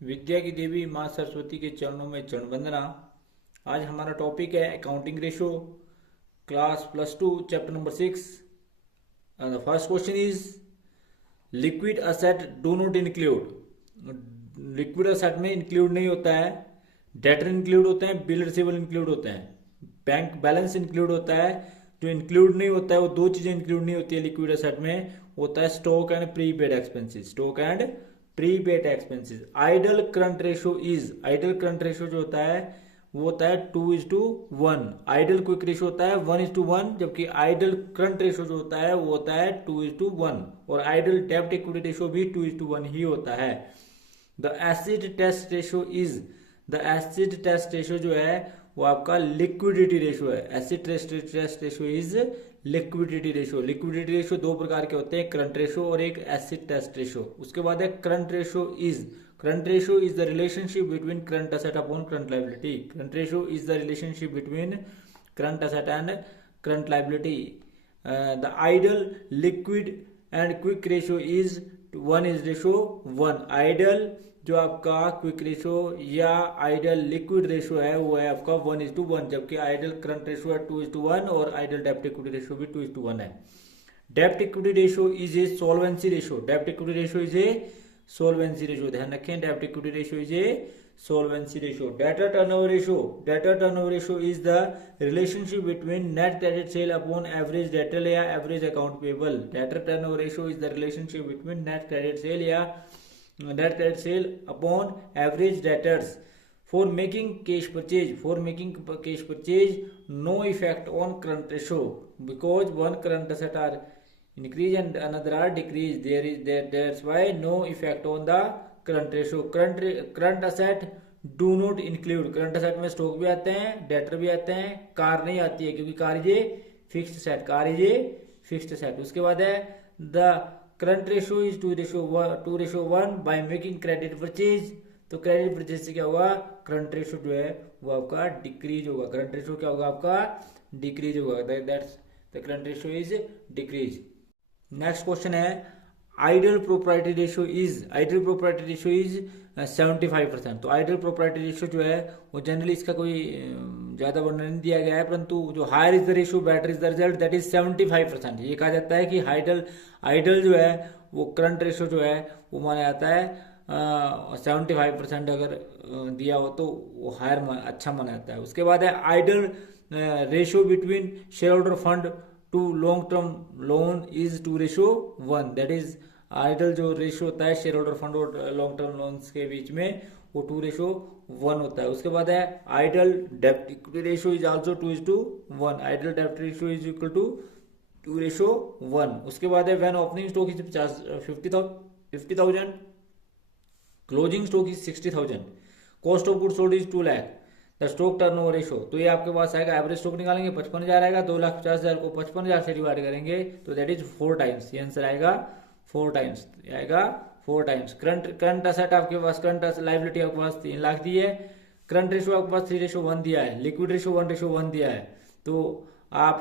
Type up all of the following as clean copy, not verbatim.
विद्या की देवी माँ सरस्वती के चरणों में चरण वंदना। आज हमारा टॉपिक है accounting ratio, class +2, chapter number 6। The first question is liquid asset do not include. Liquid asset में इंक्लूड नहीं होता है। डेटर इंक्लूड होते हैं, बिल रिसीवेबल इंक्लूड होते हैं, बैंक बैलेंस इंक्लूड होता है। जो इंक्लूड नहीं होता है वो दो चीजें इंक्लूड नहीं होती है लिक्विड असेट में, होता है stock and prepaid expenses. Stock and prepaid expenses. Ideal current ratio is, ideal current ratio जो होता है वो होता है 2:1। आइडल क्विक रेशो होता है 1:1, जबकि आइडल करंट रेशो जो होता है वो होता है 2:1। और आइडल डेब्ट इक्विटी रेशो भी 2:1 ही होता है। The acid test ratio is, the acid test ratio जो है वो आपका लिक्विडिटी रेशो है। Acid test ratio is liquidity ratio. Liquidity ratio दो प्रकार के होते हैं, करंट रेशो और एक एसिड टेस्ट रेशो। उसके बाद है current ratio is, current ratio is the relationship between current asset upon current liability. Current ratio is the relationship between current asset and current liability. The ideal liquid and quick ratio is 1:1। Ideal जो आपका quick ratio या ideal liquid ratio है वो है आपका 1:1, जबकि idol current ratio है 2:1 और आइडल डेब्ट इक्विटी रेशो भी 2:1 है। डेब्ट equity ratio is a solvency ratio. डेब्ट equity ratio is a solvency ratio, ध्यान रखें, डेब्ट equity ratio is a solvency ratio. Debtor turnover ratio, debtor turnover ratio is the relationship between net credit sale upon average debtor या average account payable. Debtor turnover ratio is the relationship between net credit sale या net credit sale upon average debtors. For making cash purchase, for making cash purchase, no effect on current ratio because one current asset are increase and another are decrease. That's why no effect on the current ratio. Current asset do not include. Current asset में stock भी आते हैं, debtor भी आते हैं, car नहीं आती है क्योंकि कार ये फिक्स्ड सेट, कार ये फिक्स्ड सेट। उसके बाद है the current ratio is 2:1 by making credit purchase. तो क्रेडिट परचेज से क्या होगा, करंट रेशो जो है वो आपका डिक्रीज होगा। करंट रेशो क्या होगा आपका, डिक्रीज होगा। That's the current ratio is decrease. Next question है ideal proprietary ratio is, ideal proprietary ratio is 75%। तो आइडल प्रोप्राइटी रेशो जो है वो जनरली इसका कोई ज्यादा वर्णन नहीं दिया गया है, परंतु जो higher is the ratio better is the result, that is 75%। ये कहा जाता है कि आइडल जो है वो करंट रेशो जो है वो माना जाता है 75% अगर दिया हो तो वो हायर अच्छा माना जाता है। उसके बाद है ideal ratio between share holder fund to long term loan is 2:1। That is ideal जो रेशो होता है शेयर होल्डर फंड और लॉन्ग टर्म लोन्स के बीच में वो 2:1 होता है। उसके बाद है आइडल डेब्ट equity ratio is also 2:1। Ideal डेब्ट रेशो इज इक्वल टू 2:1। उसके बाद है when opening stock is 50,000, closing stock is 60,000, cost of good sold is 2 lakh, the stock turnover ratio. तो ये आपके पास आएगा, एवरेज स्टॉक निकालेंगे 55,000 आएगा, 2,50,000 को 55,000 से डिवाइड करेंगे तो दैट इज 4 टाइम्स। ये आंसर आएगा 4 टाइम्स, आएगा 4 टाइम्स। करंट असेट आपके पास, करंट लाइबिलिटी आपके पास 3 लाख दी है, करंट रेशो आपके पास 3:1 दिया है, लिक्विड रेशो 1:1 दिया है। तो आप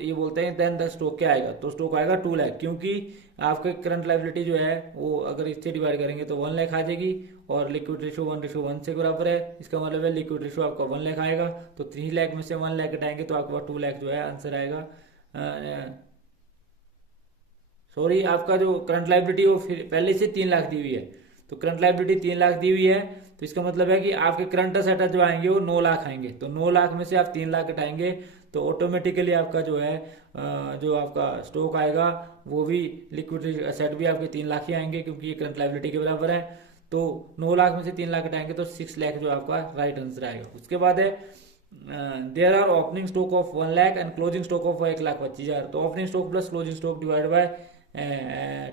ये बोलते हैं देन द स्टॉक क्या आएगा, तो स्टॉक आएगा 2 लाख, क्योंकि आपके करंट लाइबिलिटी जो है वो अगर इससे डिवाइड करेंगे तो 1 लाख आ जाएगी और लिक्विड रेशो 1:1 से बराबर है। इसका मतलब है लिक्विड रेशो आपका 1 लाख आएगा, तो 3 लाख में से 1 लाख घटाएंगे तो आपके पास 2 लाख जो है आंसर आएगा। सॉरी, आपका जो करंट लाइबिलिटी वो फिर पहले से 3 लाख दी हुई है, तो करंट लाइबिलिटी 3 लाख दी हुई है, तो इसका मतलब है कि आपके करंट असेट जो आएंगे वो 9 लाख आएंगे। तो 9 लाख में से आप 3 लाख घटाएंगे तो ऑटोमेटिकली आपका जो है जो आपका स्टॉक आएगा वो भी लिक्विड असेट भी आपके 3 लाख ही आएंगे, क्योंकि ये करंट लाइबिलिटी के बराबर है। तो 9 लाख में से 3 लाख घटाएंगे तो 6 लाख जो आपका राइट आंसर आएगा। उसके बाद है there are opening stock of 1 lakh and closing stock of 1,25,000। तो opening stock plus closing stock divide by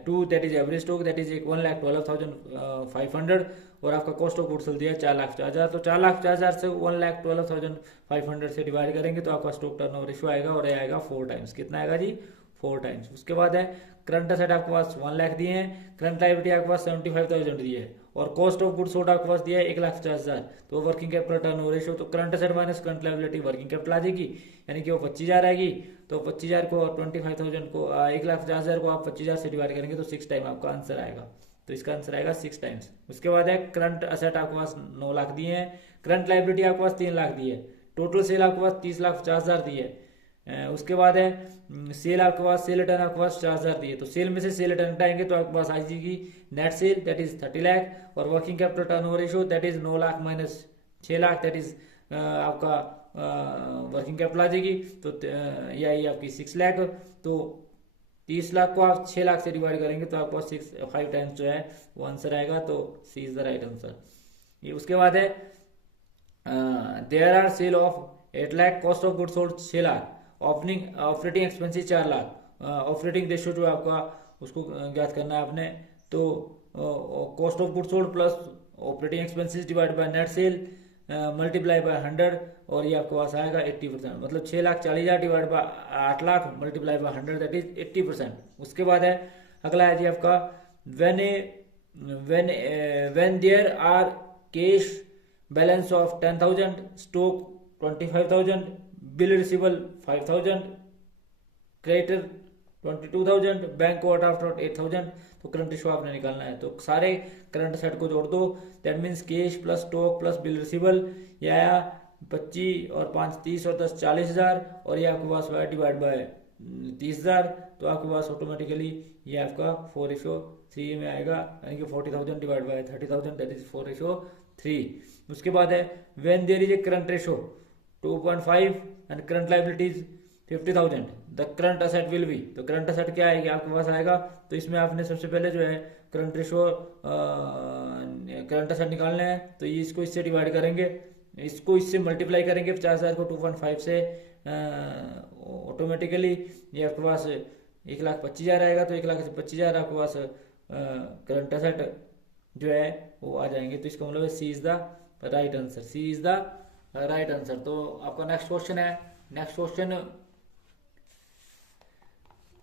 2, that is average stock, that is 1,12,500 और आपका कॉस्ट ऑफ गुड्स सोल्ड दिया 4,50,000। तो 4,50,000 से 1,12,500 से डिवाइड करेंगे तो आपका स्टॉक टर्नओवर रेशियो आएगा और ये आएगा 4 टाइम्स। कितना आएगा जी, 4 टाइम्स। उसके बाद है करंट असेट आपके पास 1 लाख दिए हैं, करंट लाइबिलिटी आपके पास 75,000 दी है और कॉस्ट ऑफ गुड्स सोल्ड आपके पास दिया है 1,50,000। तो वर्किंग कैपिटल टर्नओवर रेशियो, तो current asset minus current liability working capital आ जाएगी, यानी कि वो 25,000 आएगी। तो 25,000 को 25,000 को 1,50,000 को आप 25,000 से डिवाइड करेंगे तो 6 टाइम आपका आंसर आएगा। तो इसका आंसर आएगा 6 टाइम्स। उसके बाद है करंट असेट आपके पास 9 लाख दिए हैं, करंट लाइबिलिटी आपके पास 3 लाख दी है, टोटल सेल आपके पास 30,50,000 दी है। उसके बाद है सेल आपके पास, सेल रिटर्न आपके पास 4,000 दी है। तो सेल में से सेल रिटर्न हटाएंगे तो आपके पास आ जाएगी net sale that is 30 lakh, और working capital turnover ratio that is 9 lakh minus 6 lakh that is आपका वर्किंग कैपिटल आ जाएगी। तो यही आपकी 6 लाख। तो 30 लाख को आप 6 लाख से डिवाइड करेंगे तो आपको 5 टाइम्स जो है वो आंसर आएगा। तो C is the right answer. ये उसके बाद है there are sale of 8 lakh, cost of goods sold 6 lakh, opening operating expenses 4 lakh. Operating ratio जो आपका उसको ज्ञात करना है आपने। तो cost of goods sold plus operating expenses divide by net sale multiply by 100, और ये आपके पास आएगा 80%, मतलब 6,40,000 divide by 8 lakh multiply by 100 that is 80%। उसके बाद है अगला है जी आपका when there are cash balance of 10,000, stock 25,000, bill receivable 5,000, creditor 22,000, bank overdraft 8,000। तो करंट रेशियो आपने निकालना है। तो सारे करंट सेट को जोड़ दो, that means cash plus stock plus bill receivable, ये आया 25 और 5 30 और 10 40,000, और ये आपके पास डिवाइड बाय 30,000। तो आपके पास ऑटोमेटिकली ये आपका 4:3 में आएगा, यानी कि 40,000 डिवाइड बाय 30,000 दैट इज 4:3। उसके बाद है when there is a current ratio 2.5 and current liabilities 50,000 the current asset will be. तो करंट असेट क्या आएगी आपके पास आएगा। तो इसमें आपने सबसे पहले जो है करंट रेशियो करंट असेट निकालने हैं। तो ये इसको इससे डिवाइड करेंगे, इसको इससे मल्टीप्लाई करेंगे 50,000 को 2.5 से, ऑटोमेटिकली ये आपके पास 1,25,000 आएगा। तो 1,25,000 आपके पास करंट असेट जो है वो आ जाएंगे। तो इसका मतलब C is the right answer, C is the right answer. तो आपका नेक्स्ट क्वेश्चन है, next question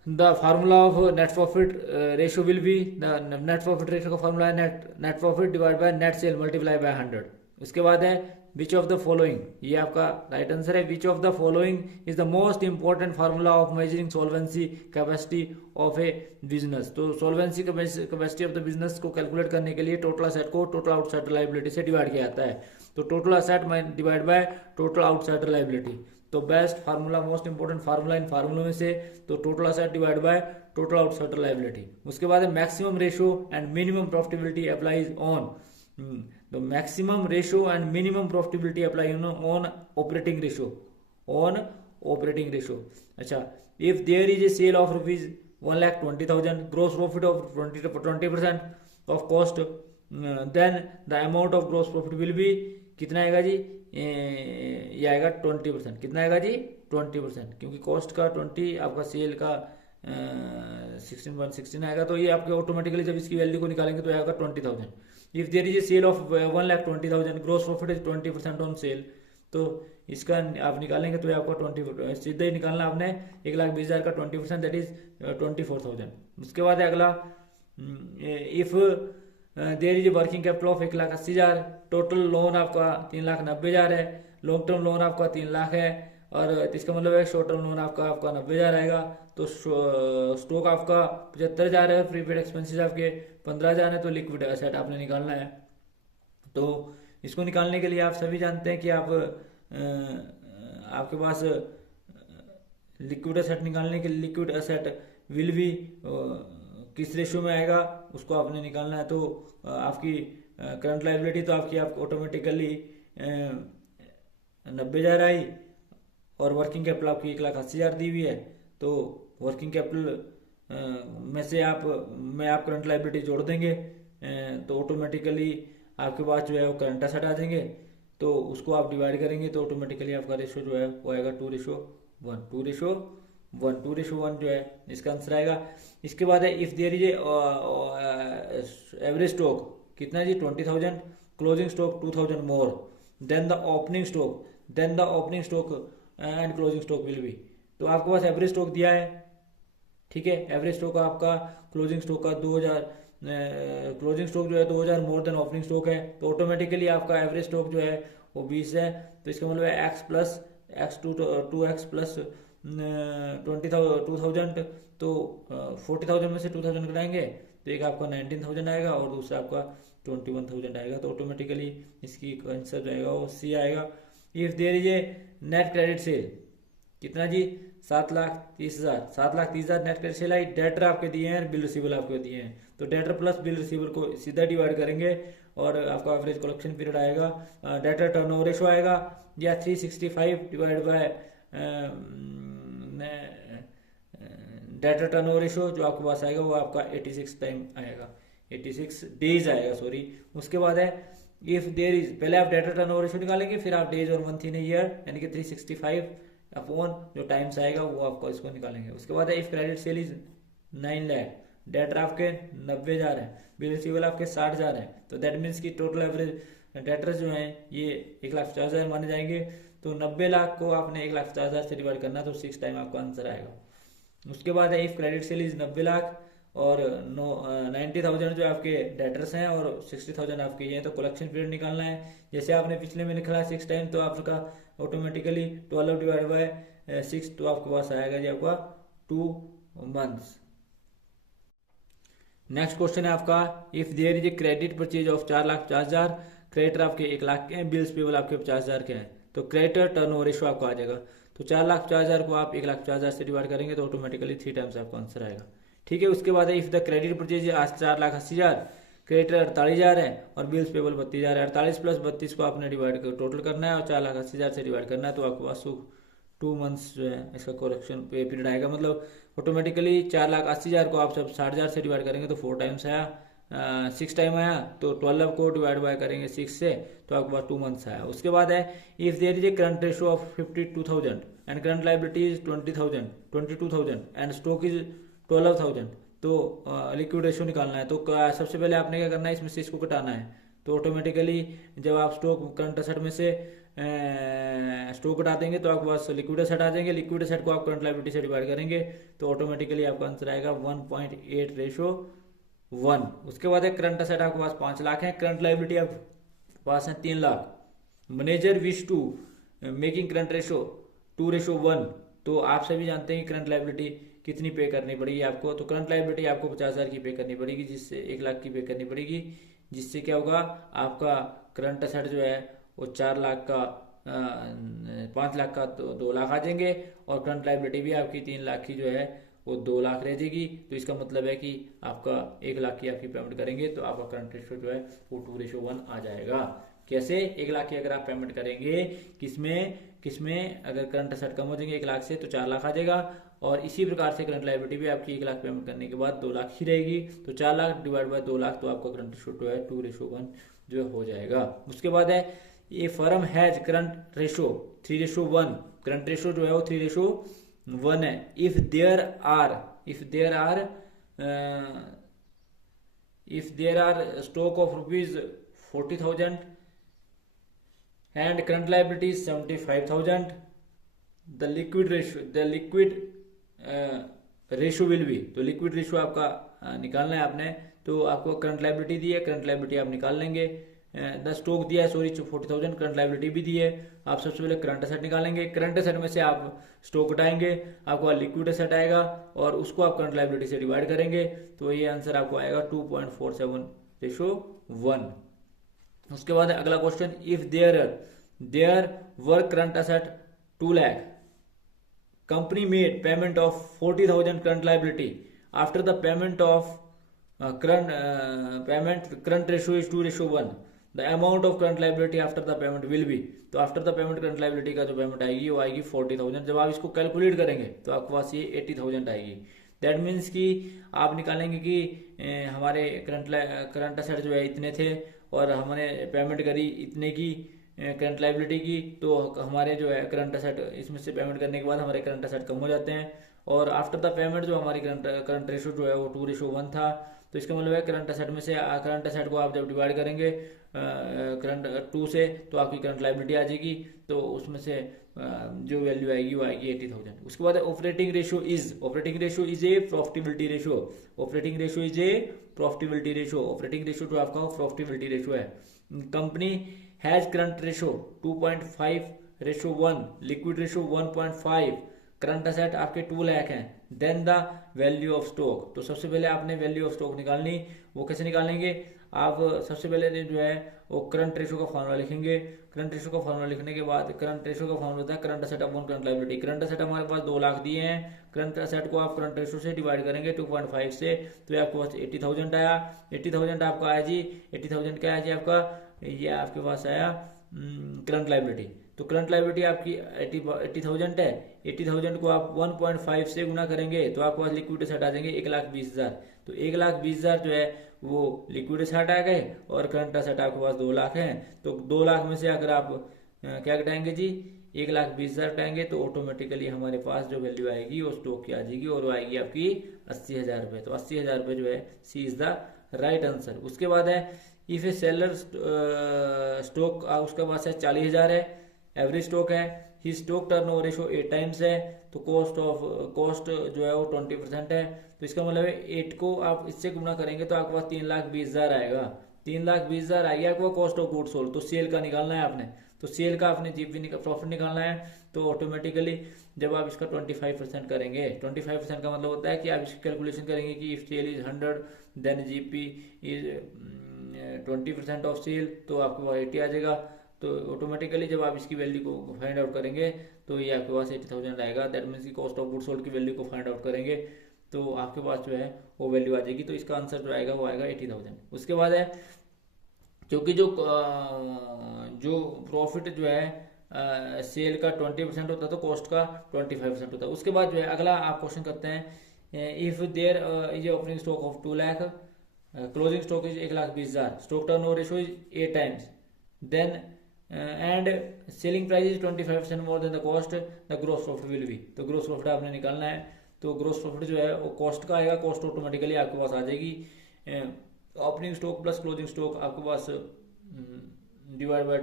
the formula of net profit ratio will be, the net profit ratio का फार्मूला है net profit divide by net sale multiply by 100। उसके बाद है which of the following, ये आपका राइट आंसर है, which of the following is the most important formula of measuring solvency capacity of a business. तो solvency capacity of the business को calculate करने के लिए टोटल असेट को टोटल आउटसाइडर लायबिलिटी से डिवाइड किया जाता है। तो total asset divide by total outsider liability. तो best formula, most important formula इन फार्मूलों में से तो total asset divide by total outsider liability. उसके बाद है maximum ratio and minimum profitability applies on, तो maximum ratio and minimum profitability apply on operating ratio, on operating ratio. अच्छा, if there is a sale of rupees 1,20,000, gross profit of 20% of cost, then the amount of gross profit will be, कितना आएगा जी, ये आएगा 20%। कितना आएगा जी, 20%, क्योंकि cost का 20 आपका सेल का 16.16 आएगा। तो ये आपके ऑटोमेटिकली जब इसकी वैल्यू को निकालेंगे तो आएगा 20,000। If there is a sale of 1,20,000, gross profit is 20% on sale, तो इसका आप निकालेंगे तो आपका 20 सीधा ही निकालना आपने 1,20,000 का 20% दैट इज 24,000। उसके बाद है अगला, if there is a working capital of 1,80,000, total loan आपका 3,90,000 है, लॉन्ग टर्म लोन आपका 3 लाख है, और इसका मतलब है शॉर्ट टर्म लोन आपका 90,000 आएगा। तो स्टॉक आपका 75,000 है, प्रीपेड एक्सपेंसेस आपके 15,000 है, तो लिक्विड एसेट आपने निकालना है। तो इसको निकालने के लिए आप सभी जानते हैं कि आप आपके पास लिक्विड एसेट निकालने के लिए लिक्विड एसेट विल भी किस रेशियो में आएगा उसको आपने निकालना है। तो आपकी करंट लायबिलिटी तो आपकी आप ऑटोमेटिकली 90,000 आई, और वर्किंग कैपिटल आपकी 1,80,000 दी हुई है। तो वर्किंग कैपिटल में से आप करंट लायबिलिटी जोड़ देंगे, तो ऑटोमेटिकली आपके पास जो है वो करंट एसेट आ जाएंगे। तो उसको आप डिवाइड करेंगे तो ऑटोमेटिकली आपका रेशियो जो है वो आएगा 2:1, 2:1 जो है इसका आंसर आएगा। इसके बाद है if there is average stock, कितना जी 20,000, closing stock 2,000 more than the opening stock, and closing stock will be. तो आपके पास एवरेज स्टॉक दिया है, ठीक है, एवरेज स्टॉक आपका क्लोजिंग स्टॉक का 2,000, क्लोजिंग स्टॉक जो है 2,000 मोर देन ओपनिंग स्टॉक है। तो ऑटोमेटिकली आपका एवरेज स्टॉक जो है वो 20 है। तो इसका मतलब है x plus x 2x plus 2,000, तो 40,000 में से 2,000 घटाएंगे तो एक आपका 19,000 आएगा और दूसरा आपका 21,000 आएगा। तो ऑटोमेटिकली इसकी आंसर जो आएगा वो सी आएगा। If there is a net credit sale, कितना जी 7,30,000, 7,30,000 नेट क्रेडिट सेल आई। डेटर आपके दिए हैं, बिल रिसीवेबल आपके दिए हैं, तो डेटर प्लस बिल रिसीवेबल को सीधा डिवाइड करेंगे और आपका एवरेज कलेक्शन पीरियड आएगा, डेटर टर्नओवर रेशो आएगा या 365 divide by debtor turnover ratio जो आपके पास आएगा वो आपका 86 टाइम आएगा, 86 डेज आएगा सॉरी। उसके बाद है इफ देयर इज, पहले आप डेटर टर्नओवर रेशो निकालेंगे, फिर आप डेज और मंथ इन ईयर यानी कि 365 अपॉन जो टाइम्स आएगा वो आपको इसको निकालेंगे। उसके बाद है if credit sale is 9 lakh, debtor आपके 90,000 है, बिल रिसीवेबल आपके 60,000 है, तो दैट मीन्स की टोटल एवरेज डेटर्स जो हैं ये 1,50,000 माने जाएंगे। तो 90 लाख को आपने 1,50,000 से डिवाइड करना, तो 6 टाइम आपका आंसर आएगा। उसके बाद है if credit sale is 90 lakh और 90,000 जो आपके डेटर्स हैं और 60,000 आपके ये हैं, तो कलेक्शन पीरियड निकालना है। जैसे आपने पिछले में निकाला 6 टाइम, तो आपका ऑटोमेटिकली 12 डिवाइड बाय 6 तो आपके पास आएगा जी आपका 2 मंथ्स। नेक्स्ट क्वेश्चन है आपका if there is a credit purchase of 4,50,000, creditor आपके 1 लाख के हैं, बिल्स पेबल आपके 50,000 के हैं, तो क्रेडिटर टर्नओवर रेशो आपका आ जाएगा। तो 4,50,000 को आप 1,50,000 से डिवाइड करेंगे तो ऑटोमेटिकली 3 टाइम्स आपका आंसर आएगा। ठीक है। उसके बाद है इफ द क्रेडिट परचेज आज 4,80,000, क्रेडिटर 48,000 है और बिल्स पेबल 32,000 है। 48 प्लस 32 को आपने डिवाइड कर टोटल करना है और 4,80,000 से डिवाइड करना है, तो आपके पास 2 मंथ्स जो है इसका करेक्शन पीरियड आएगा। मतलब ऑटोमेटिकली 4,80,000 को आप सब 60,000 से डिवाइड करेंगे तो 4 टाइम्स आया, 6 टाइम आया, तो 12 को डिवाइड बाय करेंगे 6 से तो आपके पास 2 मंथ्स आया। उसके बाद है if there is a current ratio of 52,000 and current liability is 22,000 and stock is 12,000, तो लिक्विड रेशो निकालना है। तो सबसे पहले आपने क्या करना है, इसमें से इसको घटाना है। तो ऑटोमेटिकली जब आप स्टॉक करंट एसेट में से स्टॉक घटा देंगे तो आपके पास लिक्विड एसेट आ जाएंगे। लिक्विड एसेट को आप करंट लाइबिलिटी से डिवाइड करेंगे तो ऑटोमेटिकली आपका आंसर आएगा 1.8:1। उसके बाद है करंट एसेट आपके पास 5 लाख है, करंट लाइबिलिटी आपके पास है 3 lakh. Manager wish to making current ratio 2:1, तो आप सभी जानते हैं कि करंट लाइबिलिटी कितनी पे करनी पड़ेगी आपको। तो करंट लाइबिलिटी आपको 50,000 की पे करनी पड़ेगी, जिससे 1 लाख की पे करनी पड़ेगी, जिससे क्या होगा आपका करंट एसेट जो है वो 4 लाख का 5 लाख का 2 लाख आ जाएंगे और करंट लाइबिलिटी भी आपकी 3 लाख की जो है वो 2 लाख रह जाएगी। तो इसका मतलब है कि आपका 1 लाख की आपकी पेमेंट करेंगे तो आपका करंट रेशो जो है वो 2:1 आ जाएगा। कैसे? 1 लाख की अगर आप पेमेंट करेंगे किसमें अगर करंट एसेट कम हो जाएंगे 1 लाख से तो 4 लाख आ जाएगा, और इसी प्रकार से करंट लायबिलिटी भी आपकी 1 लाख पेमेंट करने के बाद 2 लाख ही रहेगी। तो 4 लाख डिवाइड बाय 2 लाख तो आपका करंट रेशो जो है 2:1 जो हो जाएगा। उसके बाद है ये firm has current ratio 3:1, current ratio जो है वो 3:1 है। If there are stock of ₹40,000 and current liability is 75,000, the liquid ratio will be, तो लिक्विड रेशो आपका निकालना है आपने। तो आपको करंट लाइबिलिटी दी है, करंट लाइबिलिटी आप निकाल लेंगे। द स्टॉक दिया है 40,000, करंट लाइबिलिटी भी दी है। आप सबसे पहले करंट एसेट निकालेंगे, करंट एसेट में से आप स्टॉक हटाएंगे, आपको लिक्विड एसेट आएगा और उसको आप करंट लाइबिलिटी से डिवाइड करेंगे तो ये आंसर आपको आएगा 2.47:1। उसके बाद अगला question, if there were current asset 2 lakh, company made payment of 40,000 current liability, after the payment of current ratio is 2:1, the amount of current liability after the payment will be, तो after the payment current liability का जो payment आएगी वो आएगी 40,000। जब आप इसको calculate करेंगे तो आपके पास ये 80,000 आएगी। दैट मीन्स कि आप निकालेंगे कि हमारे करंट एसेट जो है इतने थे और हमने पेमेंट करी इतने की करंट लाइबिलिटी की, तो हमारे जो है करंट एसेट इसमें से पेमेंट करने के बाद हमारे करंट एसेट कम हो जाते हैं। और आफ्टर द पेमेंट जो हमारी करंट रेशो जो है वो 2:1 था। तो इसका मतलब है करंट एसेट में से करंट एसेट को आप जब डिवाइड करेंगे करंट 2 से तो आपकी करंट लाइबिलिटी आ जाएगी, तो उसमें से जो वैल्यू आएगी वो आएगी 80,000। उसके बाद operating ratio is a profitability ratio, operating ratio जो आपका प्रॉफिटेबिलिटी रेशो है। Company has current ratio 2.5:1, liquid ratio 1.5, current asset आपके 2 लाख हैं, then the value of stock. तो सबसे पहले आपने वैल्यू ऑफ स्टॉक निकालनी, वो कैसे निकालेंगे आप, सबसे पहले जो है वो करंट रेशो का फॉर्मूला लिखेंगे। करंट रेशो का फॉर्मूला लिखने के बाद, करंट रेशो का फॉर्मूला होता है current asset upon current liability. Current asset हमारे पास 2 लाख दिए हैं, करंट असेट को आप करंट रेशो से डिवाइड करेंगे 2.5 से, तो ये आपके पास 80,000 आया। 80,000 आपका आया जी, 80,000 क्या है जी आपका, ये आपके पास आया करंट लायबिलिटी। तो करंट लायबिलिटी आपकी 80,000 है, 80,000 को आप 1.5 से गुना करेंगे तो आपके पास लिक्विड एसेट आ जाएंगे 1,20,000। तो 1,20,000 जो है वो लिक्विड एसेट आ गए और करंट एसेट आपके पास 2 लाख हैं। तो 2 लाख में से अगर आप क्या घटाएंगे जी, 1,20,000 घटाएंगे तो ऑटोमेटिकली हमारे पास जो वैल्यू आएगी वो स्टॉक की आ जाएगी और वो आएगी आपकी 80,000 रुपये। तो 80,000 रुपये जो है सी इज द राइट आंसर। उसके बाद है इफ ए सेलर स्टॉक, उसके पास है 40,000 है, एवरेज स्टॉक है, ही स्टॉक टर्नओवर रेशो 8 टाइम्स है, तो कॉस्ट जो है वो 20% है। तो इसका मतलब है 8 को आप इससे गुना करेंगे तो आपके पास 3,20,000 आएगा। 3,20,000 आ गया आपको कॉस्ट ऑफ गुड सोल्ड। तो सेल का निकालना है आपने, तो सेल का आपने जीपी प्रॉफिट निकालना है। तो ऑटोमेटिकली जब आप इसका 25% करेंगे, 25% का मतलब होता है कि आप इसकी कैलकुलेशन करेंगे कि if sale is 100 then GP is 20% of sale, तो आपके पास 80 आ जाएगा। तो ऑटोमेटिकली जब आप इसकी वैल्यू को फाइंड आउट करेंगे तो ये आपके पास 80,000 आएगा। दैट मीन्स की कॉस्ट ऑफ गुड सोल्ड की वैल्यू को फाइंड आउट करेंगे तो आपके पास जो है वो वैल्यू आ जाएगी। तो इसका आंसर जो आएगा वो आएगा 80,000। उसके बाद है क्योंकि जो प्रॉफिट जो है सेल का 20% होता है तो कॉस्ट का 25% होता है। उसके बाद जो है अगला आप क्वेश्चन करते हैं, if there is opening stock of 2 lakh, closing stock is 1,20,000, stock turnover ratio is 8 times, then and selling price is 25% more than the cost, the gross profit will be. तो ग्रोस प्रॉफिट आपने निकालना है। तो gross profit जो है वो cost का आएगा, कॉस्ट ऑटोमेटिकली आपके पास आ जाएगी। Opening stock plus closing stock आपके पास डिवाइड बाय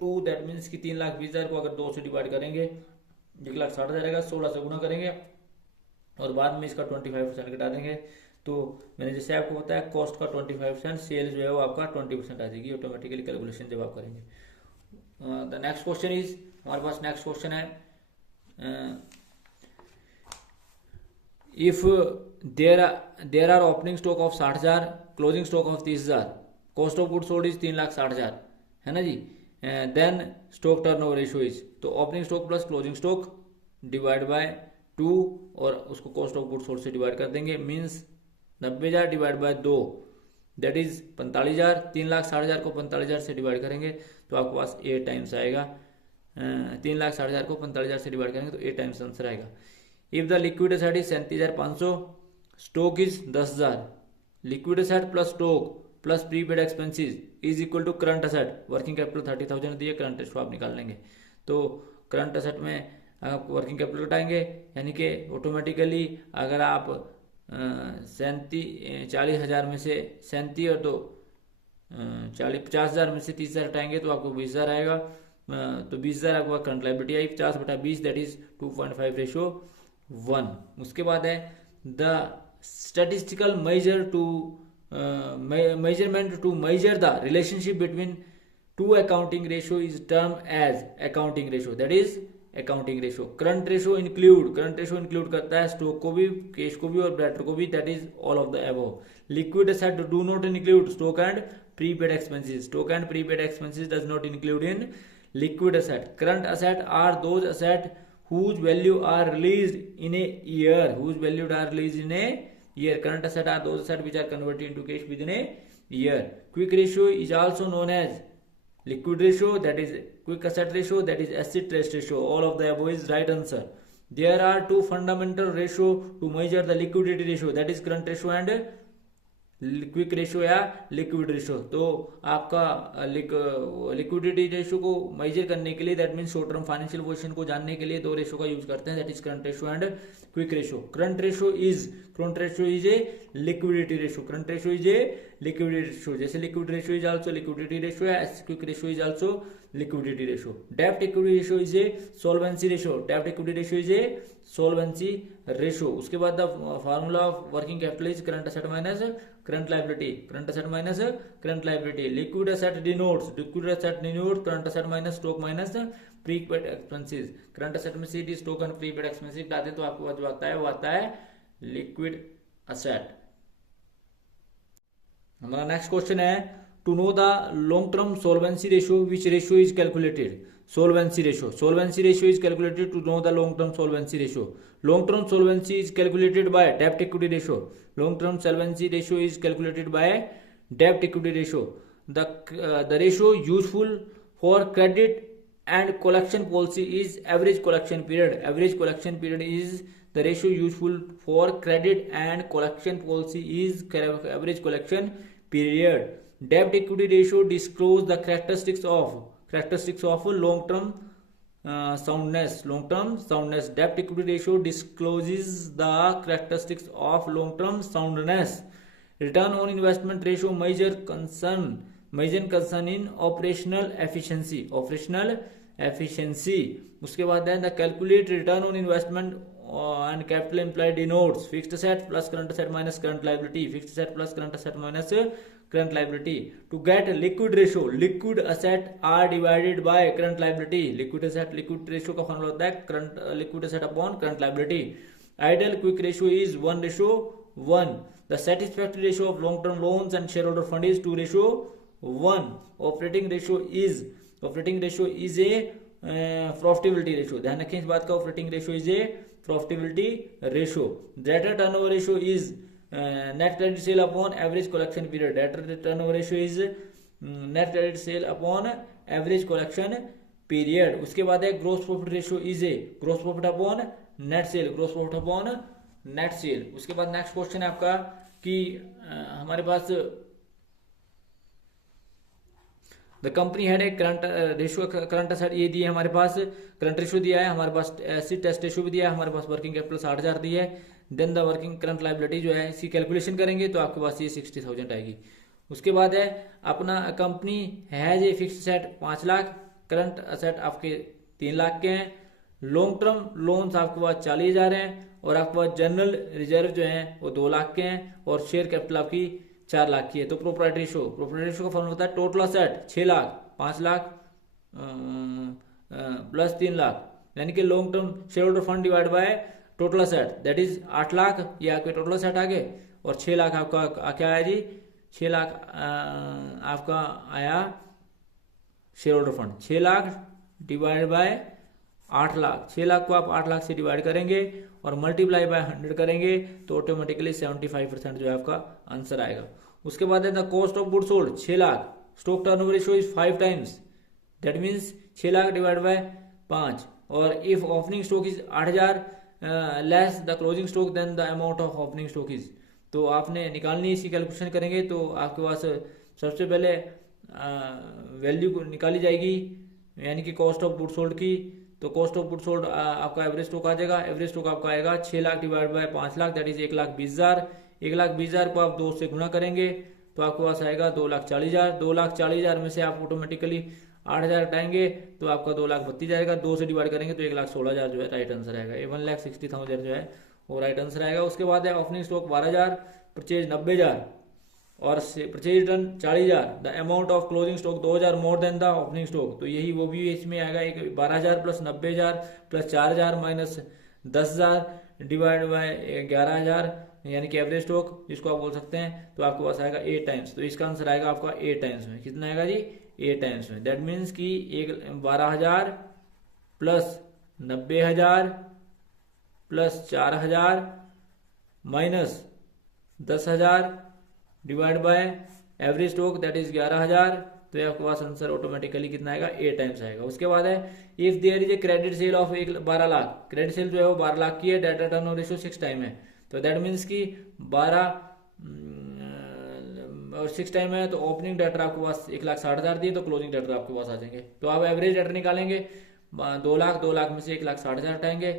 2, दैट मीन्स कि 3,20,000 को अगर 2 से डिवाइड करेंगे 1,60,000 आएगा, 16 से गुना करेंगे और बाद में इसका 25% घटा देंगे। तो मैंने जैसे आपको बताया कॉस्ट का 25%, सेल जो है वो आपका 20% आ जाएगी ऑटोमेटिकली कैलकुलेशन जब आप करेंगे। द नेक्स्ट क्वेश्चन इज, हमारे पास नेक्स्ट क्वेश्चन है, if there are opening stock of 60,000, closing stock of 30,000, cost of good sold is 3,60,000 है ना जी, then stock turnover ratio is, तो opening stock plus closing stock divide by 2 और उसको cost of good sold से divide कर देंगे, means 90,000 divide by 2 that is 45,000। 3,60,000 को 45,000 से डिवाइड करेंगे तो आपके पास 8 टाइम्स आएगा। 3,60,000 को 45,000 से डिवाइड करेंगे तो 8 टाइम्स आंसर आएगा। If the liquid asset is 37,500, stock is 10,000, liquid asset plus stock plus prepaid expenses is equal to current asset, working capital 30,000 दिए, करंट एसेट आप निकाल लेंगे। तो करंट एसेट में आप वर्किंग कैपिटल घटाएंगे, यानी कि ऑटोमेटिकली अगर आप 40,000 में से 37 और 2 50,000 में से 30,000 हटाएंगे तो आपको 20,000 आएगा। तो 20,000 आपको current liability I, 50/20 that is 2.5:1। उसके बाद है the statistical measurement to measure the relationship between two accounting ratio is termed as accounting ratio, that is accounting ratio। Current ratio include करता है स्टॉक को भी, कैश को भी और डेटर को भी, that is all of the above. Liquid asset do not include stock and prepaid expenses, stock and prepaid expenses does not include in liquid asset. Current asset are those asset whose value are released in a year, current asset are those assets which are converted into cash within a year। quick ratio is also known as liquid ratio, that is quick asset ratio, that is acid test ratio, all of the above is right answer। there are two fundamental ratio to measure the liquidity ratio, that is current ratio and quick ratio या liquid ratio. तो आपका liquidity ratio को major करने के लिए, that mean short term financial position को जानने के लिए 2 रेशियो का यूज करते हैं, that is current ratio and quick ratio. Current ratio is A liquidity ratio, current ratio is A liquidity ratio. जैसे liquid ratio is also liquidity ratio है, as quick ratio is also liquidity ratio. Debt equity ratio is a solvency ratio. Debt equity ratio is a solvency ratio. उसके बाद the formula of working capital is current asset minus current liability. Current asset minus current liability. Liquid asset denotes current asset minus stock minus prepaid expenses. Current asset में सीधी stock and prepaid expenses डालते तो आपको जो आता है वो आता है liquid asset. हमारा नेक्स्ट क्वेश्चन है to know the long term सोल्वेंसी ratio which ratio is calculated. सोल्वेंसी ratio is calculated to know the long term सोल्वेंसी ratio. Long term सोल्वेंसी is calculated by डेब्ट equity ratio. Long term सोल्वेंसी ratio is calculated by डेब्ट equity ratio. The ratio useful for credit and collection policy is average collection period. Average collection period is the ratio useful for credit and collection policy is average collection period. Debt equity ratio disclose the characteristics of long term soundness. Debt equity ratio discloses the characteristics of long term soundness. Return on investment ratio measure concern in operational efficiency. उसके बाद है the calculate return on investment and capital employed denotes fixed asset plus current asset minus current liability. Fixed asset plus current asset minus current liability. To get liquid ratio, liquid asset are divided by current liability. Liquid ratio का formula होता है current liquid asset upon current liability. Ideal quick ratio is 1:1. The satisfactory ratio of long term loans and share holder fund is 2:1. Operating ratio is a profitability ratio. ध्यान रखें इस बात का, operating ratio is a profitability ratio. Debtor turnover ratio is net credit sale upon average collection period. Debtor turnover ratio is net credit sale upon average collection period. उसके बाद है gross profit ratio is a gross profit upon net sale. Gross profit upon net sale. उसके बाद next question है आपका कि हमारे पास the company had A current ratio current asset ये दिए हमारे पास, करंट रेशियो दिया है हमारे पास, एसिड टेस्ट रेशियो भी दिया है हमारे पास, वर्किंग कैपिटल 60,000 दी है. Then the working current liability जो है इसकी कैलकुलेशन करेंगे तो आपके पास ये 60,000 आएगी. उसके बाद है अपना company has a fixed asset 5 lakh, current asset आपके 3 लाख के हैं, लॉन्ग टर्म लोन्स आपके पास 40,000 हैं और आपके पास जनरल रिजर्व जो है वो 2 लाख के हैं और शेयर कैपिटल आपकी 4 लाख की है. तो प्रोपर्टी रेशियो का फॉर्मूला होता है total asset 6 lakh, 5 lakh plus 3 lakh, यानी कि long term share holder fund divide by total asset that is 8 lakh. ये आपके टोटल असेट आ गए और 6 लाख आपका क्या आया जी, 6 लाख आपका आया share holder fund. 6 lakh divide by 8 lakh. 6 lakh को आप 8 लाख से डिवाइड करेंगे और मल्टीप्लाई बाय 100 करेंगे तो ऑटोमेटिकली 75% जो है आपका आंसर आएगा. उसके बाद है the cost of goods sold 6 lakh. Stock turnover ratio is 5 times, that means 6 lakh divide by 5. और if opening stock is 8,000 less the closing stock then the amount of opening stock is. तो आपने निकालनी इसकी कैलकुलेशन करेंगे तो आपके पास सबसे पहले वैल्यू निकाली जाएगी यानी कि कॉस्ट ऑफ गुड्स सोल्ड की. तो कॉस्ट ऑफ गुड्स सोल्ड आपका एवरेज स्टॉक आ जाएगा. एवरेज स्टॉक आपका आएगा 6 lakh divide by 5 lakh that is 1,20,000. 1,20,000 को आप 2 से गुना करेंगे तो आपके पास आएगा 2,40,000. 2,40,000 में से आप ऑटोमेटिकली 8,000 हटाएंगे तो आपका 2,32,000 जाएगा. 2 से डिवाइड करेंगे तो 1,16,000 जो है राइट आंसर आएगा. 1,60,000 जो है वो राइट आंसर आएगा. उसके बाद है ओपनिंग स्टॉक 12,000, परचेज 90,000 और purchase return 40,000. The amount of closing stock 2,000 more than the opening stock. तो यही वो भी इसमें आएगा 12,000 plus 90,000 plus 4,000 minus 10,000 divide by 11,000 यानी कि एवरेज स्टॉक जिसको आप बोल सकते हैं. तो आपके पास आएगा 8 टाइम्स. तो इसका आंसर आएगा आपका 8 टाइम्स में. कितना आएगा जी, 8 टाइम्स में. दैट मीन्स कि 12,000 plus 90,000 plus 4,000 minus 10,000 divide by average stock that is 11,000. तो ये आपके पास आंसर ऑटोमेटिकली कितना आएगा, 8 टाइम्स आएगा. उसके बाद है if there is a credit sale of 12 lakh. Credit sale जो है वो 12 लाख की है, डेटा टर्नओवर रेशियो 6 टाइम है. तो दैट मीन्स कि 12 और 6 टाइम है तो ओपनिंग डेटर आपके पास 1,60,000 दिए तो क्लोजिंग डेटर आपके पास आ जाएंगे. तो आप एवरेज डेटर निकालेंगे 2 लाख में से 1,60,000 हटाएंगे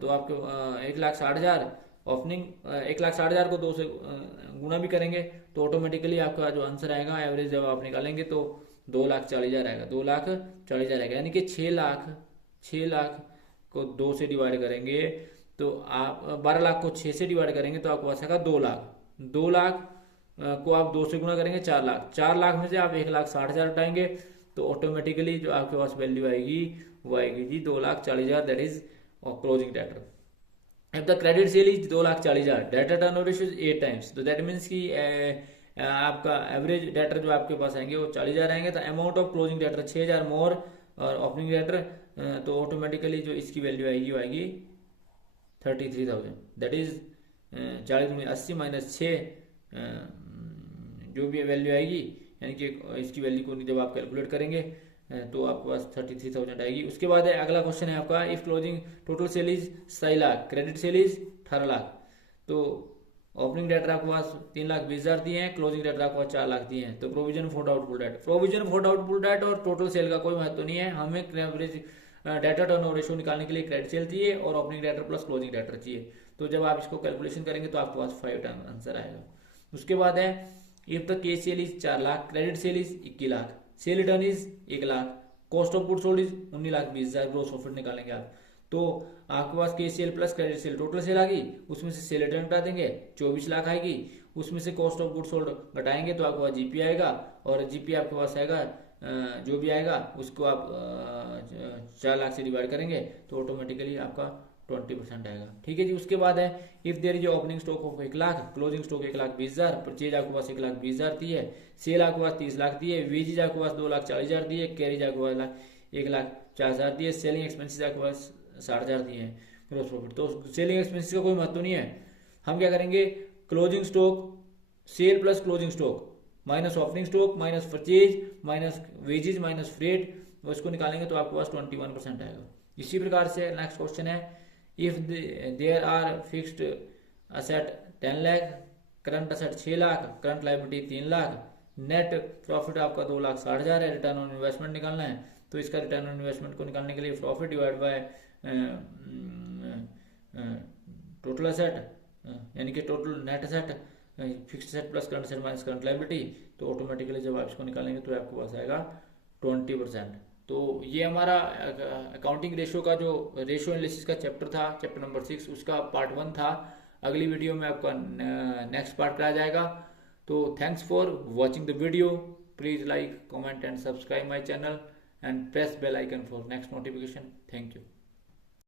तो आपके 1,60,000 ओपनिंग 1,60,000 को 2 से गुणा भी करेंगे तो ऑटोमेटिकली आपका जो आंसर आएगा एवरेज जब आप निकालेंगे तो 2,40,000 आएगा, 2,40,000 आएगा। यानी कि 6 लाख को 2 से डिवाइड करेंगे तो आप 12 लाख को 6 से डिवाइड करेंगे तो आपको पास आएगा 2 लाख। 2 लाख को आप 2 से गुणा करेंगे 4 लाख। 4 लाख में से आप 1,60,000 हटाएंगे तो ऑटोमेटिकली जो आपके पास वैल्यू आएगी वो आएगी जी 2,40,000, that is closing debtor. If the credit sale is 2,40,000, debtor turnover ratio is 8 times, तो दैट मीन्स कि आपका एवरेज डेटर जो आपके पास आएंगे वो 40,000 आएंगे। तो अमाउंट ऑफ क्लोजिंग डेटर 6,000 मोर और ओपनिंग डेटर, तो ऑटोमेटिकली जो इसकी वैल्यू आएगी वो आएगी 33,000, दैट इज 40 माइनस 6 जो भी वैल्यू आएगी, यानी कि इसकी वैल्यू को जब आप कैलकुलेट करेंगे तो आपके पास 33,000 आएगी। उसके बाद है अगला क्वेश्चन है आपका, if closing total sale is 27 lakh, credit sale is 18 lakh, तो ओपनिंग डेटर आपके पास 3,20,000 दिए हैं, क्लोजिंग डेटर आपको 4 लाख दिए हैं। तो provision for doubtful debt, provision for doubtful debt और टोटल सेल का कोई महत्व नहीं है, हमें एवरेज डेटा टर्नओवर रेशियो निकालने के लिए क्रेडिट सेल चाहिए और opening debtor plus closing debtor चाहिए। तो जब आप इसको कैलकुलेशन करेंगे तो आपके पास 5 आंसर आएगा। उसके बाद है if the cash sale is 4 lakh, credit sale is 21 lakh, sale return is 1 lakh, cost of goods sold is 19,20,000, gross profit निकालेंगे आप। तो आपके पास cash sale plus credit sale total sale आ गई, उसमें से सेल रिटर्न घटा देंगे 24 लाख आएगी, उसमें से कॉस्ट ऑफ गुड्स सोल्ड घटाएंगे तो आपके पास जीपी आएगा, और जीपी आपके पास आएगा जो भी आएगा उसको आप 4 लाख से डिवाइड करेंगे तो ऑटोमेटिकली आपका 20% आएगा। ठीक है जी। उसके बाद है if there is opening stock of 1 lakh, closing stock 1,20,000, purchase आपके पास 1,20,000 दी है, सेल आपके पास 30 लाख दी है, वेजेज आपके पास 2,40,000 दी है, कैरेज आपके पास 1,40,000 दी है, सेलिंग एक्सपेंसिस आपके पास 60,000 दिए हैं, ग्रोस प्रॉफिट। तो सेलिंग एक्सपेंसिस का कोई महत्व नहीं है, हम क्या करेंगे closing stock sale plus closing stock minus opening stock minus purchase minus wages minus freight, उसको निकालेंगे तो आपके पास 21% आएगा। इसी प्रकार से नेक्स्ट क्वेश्चन है if there are fixed asset 10 lakh, current asset 6 lakh, current liability 3 lakh, net profit आपका 2,60,000 है, रिटर्न ऑन इन्वेस्टमेंट निकालना है। तो इसका रिटर्न ऑन इन्वेस्टमेंट को निकालने के लिए profit divide by total asset, यानी कि total net asset fixed asset plus current asset minus current liability, तो ऑटोमेटिकली जब आप इसको निकालेंगे तो आपके पास आएगा 20%। तो ये हमारा अकाउंटिंग रेशियो का जो रेशियो एनालिसिस का चैप्टर था, चैप्टर नंबर 6, उसका पार्ट 1 था। अगली वीडियो में आपका नेक्स्ट पार्ट कराया जाएगा। तो thanks for watching the video, please like comment and subscribe my channel and press bell icon for next notification. Thank you.